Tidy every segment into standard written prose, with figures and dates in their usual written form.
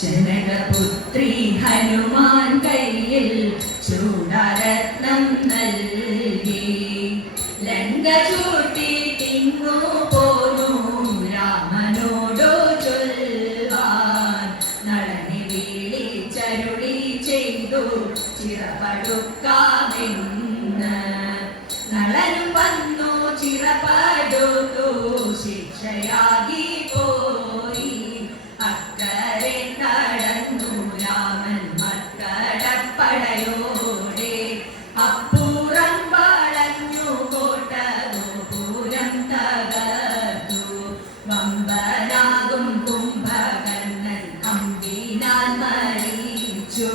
ജനകപുത്രി ഹനുമാൻ കയ്യിൽ ചൂടാരത്നം നൽകി ലങ്ക ചൂട്ടിട്ടിങ്ങു പോന്നു രാമനോടു ചൊൽവാൻ നളനെ വിളിച്ചരുളി ചെയ്തു ചിറപടുക്കാമെന്ന് നളനും വന്നു ചിറപടുത്തു ശിക്ഷയാകി പോയി അക്കരെ നടന്നു രാമൻ മക്കടപ്പടയോടെ അപ്പുറം വളഞ്ഞു കോട്ട ഗോപുരം തകർത്തു വമ്പനാകും കുംഭകർണൻ അമ്പിനാൽ മരിച്ചു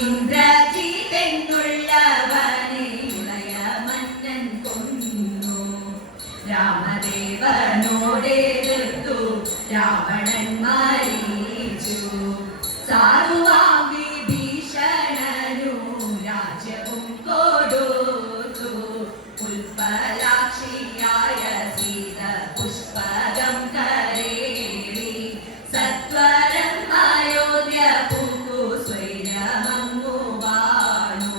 ഇന്ദ്രജിത്തെന്നുള്ളവനെ ഇളയ മന്നൻ കൊന്നു രാമദേവനോടെതിർത്തു രാവണൻ മരിച്ചു സാധുവാം വിഭീഷണനു രാജ്യവും കൊടുത്തു ഉൽപ്പലാക്ഷിയായ സീത പുഷ്പകം കരേറി സത്വരം അയോധ്യ പൂക്കു സ്വൈരമങ്ങു വാണു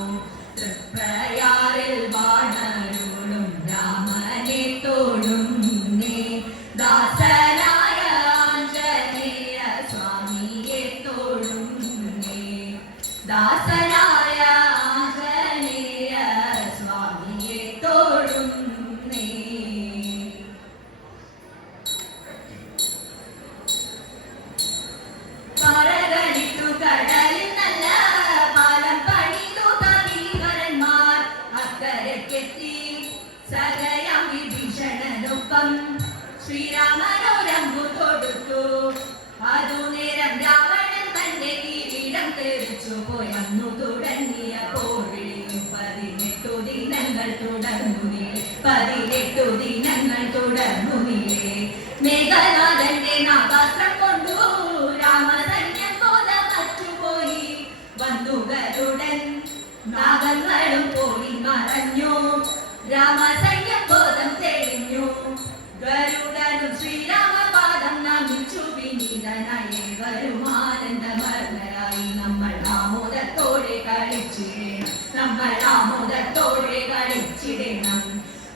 തൃപ്രയാറിൽ വാണരുളും രാമനെ തൊഴുന്നേ ദാസനായ ആഞ്ജനേയ സ്വാമിയെ തൊഴുന്നേ ദാസനായ ആഞ്ജനേയ സ്വാമിയെ തൊഴുന്നേ. പറകളിട്ടു കടലിൽ നല്ല പാലം പണിതു തവീവരന്മാർ അക്കരക്കെത്തി സകയം വിഭീഷണനൊപ്പം ശ്രീരാമനോരമ്പു തൊടുത്തു അതു നേരം രാവണൻ തന്റെ കിരീടം തെറിച്ചു പോയന്നു തുടങ്ങിയ പോർവിളിയും 18 ദിനങ്ങൾ തുടർന്നുനിലേ മേഘനാഥന്റെ നാഗാസ്ത്രം കൊണ്ടു രാമസൈന്യം ബോധമറ്റുപോയി വന്നുകളുടൻ നാഗങ്ങളും പോയി മറഞ്ഞു രാമസൈന്യം ബോധം തെളിഞ്ഞു ഗരുഡനും ശ്രീരാമപാദം നമിച്ചു വിനീതനായി വരുമാനന്ദമർന്നരായി നമ്മൾ ആമോദത്തോടെ കളിച്ചിടണം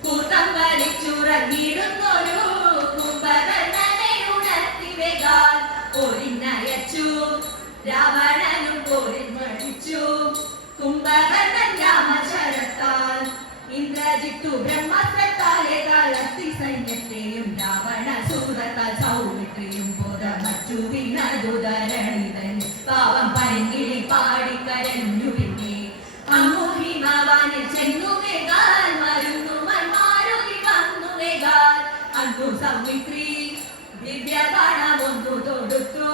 കൂട്ടം വലിച്ചുറങ്ങിടുന്നൊരു കുംഭകർണനെ ഉണർത്തി വേഗാൽ പോരിനയച്ചു രാവണനും പോരിൽ മരിച്ചു കുംഭകർണൻ രാമശരത്താൽ ഇന്ദ്രജിത്തു ബ്രഹ്മാസ്ത്രത്താലെ തളർത്തി സൈന്യത്തെയും രാവണ സൂരത്താൽ സൗമിത്രിയും ബോധമറ്റു വിനതുധരണിതൻ പാവം പൈങ്കിളി പാടിക്കരഞ്ഞു പിന്നെ അങ്ങു ഹിമവാനിൽ ചെന്നു വേഗാൽ മരുന്നു മന്മാരുതി വന്നു വേഗാൽ അന്നു സൗമിത്രി ദിവ്യബാണമൊന്നു തൊടുത്തു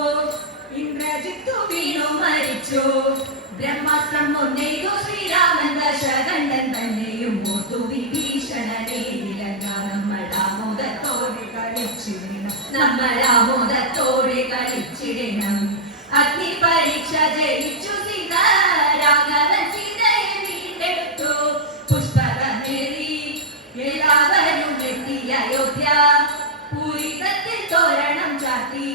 ഇന്ദ്രജിത്തു വീണു മരിച്ചു ബ്രഹ്മാസ്ത്രം ഒന്നെയ്തു ശ്രീരാമൻ ദശകണ്ഠൻ തന്നെയും ഓർത്തു വിഭീഷണനെ വിലങ്ങ നമ്മൾ ആമോദത്തോടെ കളിച്ചിടണം അഗ്നി പരീക്ഷ ജയിച്ചു സീത രാഘവൻ സീതയെ വീണ്ടെടുത്തു പുഷ്പകമേറി എല്ലാവരും എത്തി അയോധ്യ പൂരിതത്തിൽ തോരണം ചാത്തി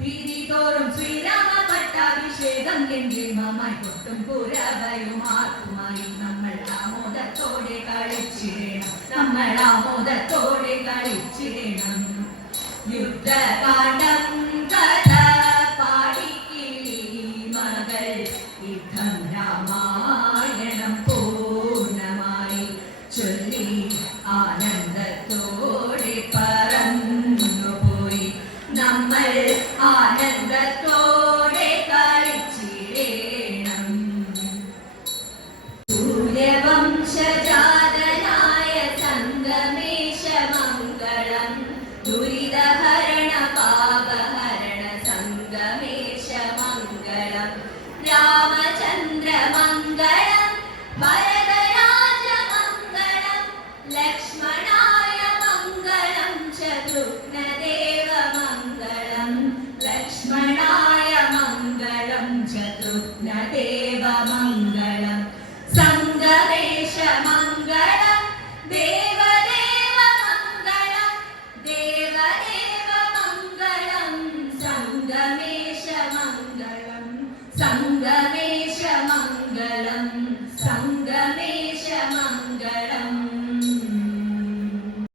വീതി തോറും ശ്രീരാമ പട്ടാഭിഷേകം കെഞ്ചിമമായി കൊട്ടും പുരവയുമാർക്കുമായി നമ്മൾ ആമോദത്തോടെ കളിച്ചിടണം യുദ്ധകാണ്ഡം കഥ പാടിക്കിളി മകൾ യുദ്ധം രാമായണം പൂർണ്ണമായി ചൊല്ലി ആനന്ദത്തോടെ പറന്നുപോയി നമ്മൾ ആനന്ദത്തോടെ കളിച്ചിടണം. സൂര്യവംശജാതനായ സംഗമേശ മംഗളം ദുരിതഹരണ പാപഹരണ സംഗമേശ മംഗളം രാമചന്ദ്ര മംഗളം ഭരതരാജ മംഗളം ലക്ഷ്മണായ മംഗളം ശത്രുഘ്നദേവ മംഗളം ലക്ഷ്മണായ മംഗളം ശത്രുഘ്നദേവ മംഗളം സംഗമേശ മംഗളം ദേവദേവ മംഗളം ദേവദേവ മംഗളം സംഗമേശ മംഗളം സംഗമേശ മംഗളം സംഗമേശ മംഗളം